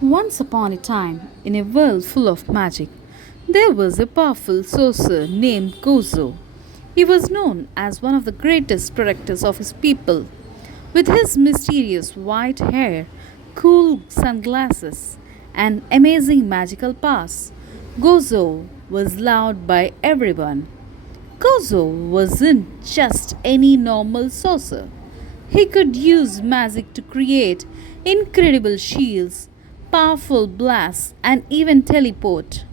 Once upon a time, in a world full of magic, there was a powerful sorcerer named Gojo. He was known as one of the greatest protectors of his people. With his mysterious white hair, cool sunglasses, and amazing magical powers, Gozo was loved by everyone. Gozo wasn't just any normal sorcerer. He could use magic to create incredible shields, powerful blasts, and even teleport.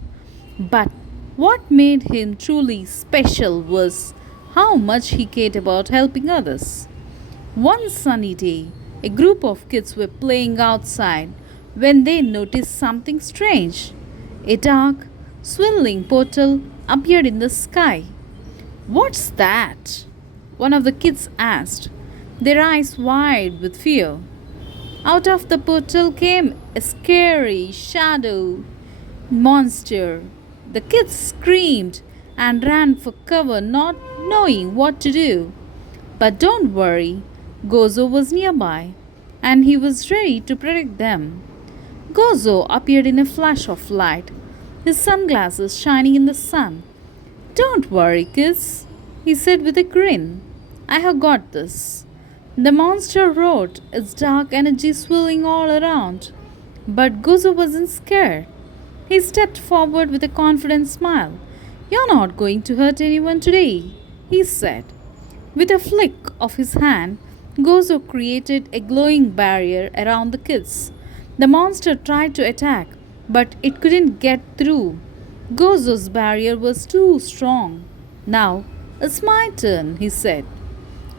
But what made him truly special was how much he cared about helping others. One sunny day, a group of kids were playing outside when they noticed something strange. A dark, swirling portal appeared in the sky. What's that? One of the kids asked, their eyes wide with fear. Out of the portal came a scary shadow monster. The kids screamed and ran for cover, not knowing what to do. But don't worry, Gozo was nearby and he was ready to protect them. Gozo appeared in a flash of light, his sunglasses shining in the sun. Don't worry, kids, he said with a grin. I have got this. The monster roared, its dark energy swirling all around. But Gozo wasn't scared. He stepped forward with a confident smile. You're not going to hurt anyone today, he said. With a flick of his hand, Gozo created a glowing barrier around the kids. The monster tried to attack, but it couldn't get through. Gozo's barrier was too strong. Now, it's my turn, he said,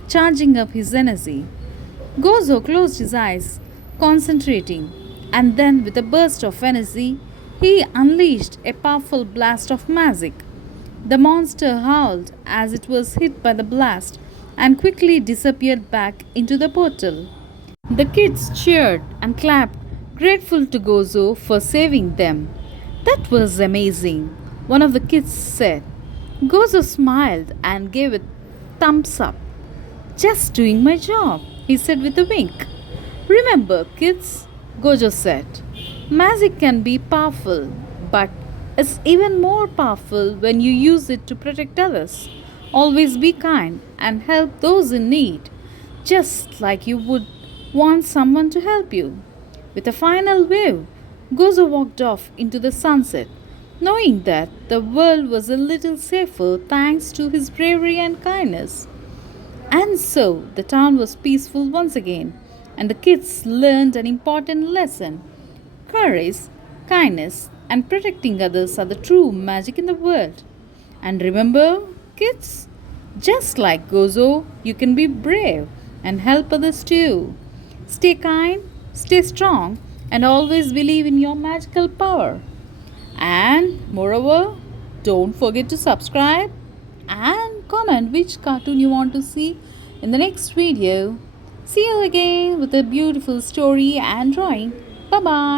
charging up his energy. Gozo closed his eyes, concentrating, and then, with a burst of energy, he unleashed a powerful blast of magic. The monster howled as it was hit by the blast and quickly disappeared back into the portal. The kids cheered and clapped, grateful to Gozo for saving them. That was amazing, one of the kids said. Gozo smiled and gave a thumbs up. Just doing my job, he said with a wink. Remember, kids, Gojo said, magic can be powerful, but it's even more powerful when you use it to protect others. Always be kind and help those in need, just like you would want someone to help you. With a final wave, Gozo walked off into the sunset, knowing that the world was a little safer thanks to his bravery and kindness. And so the town was peaceful once again, and the kids learned an important lesson. Courage, kindness, and protecting others are the true magic in the world. And remember, kids, just like Gozo, you can be brave and help others too. Stay kind, stay strong, and always believe in your magical power. And moreover, don't forget to subscribe and comment which cartoon you want to see in the next video. See you again with a beautiful story and drawing. Bye bye.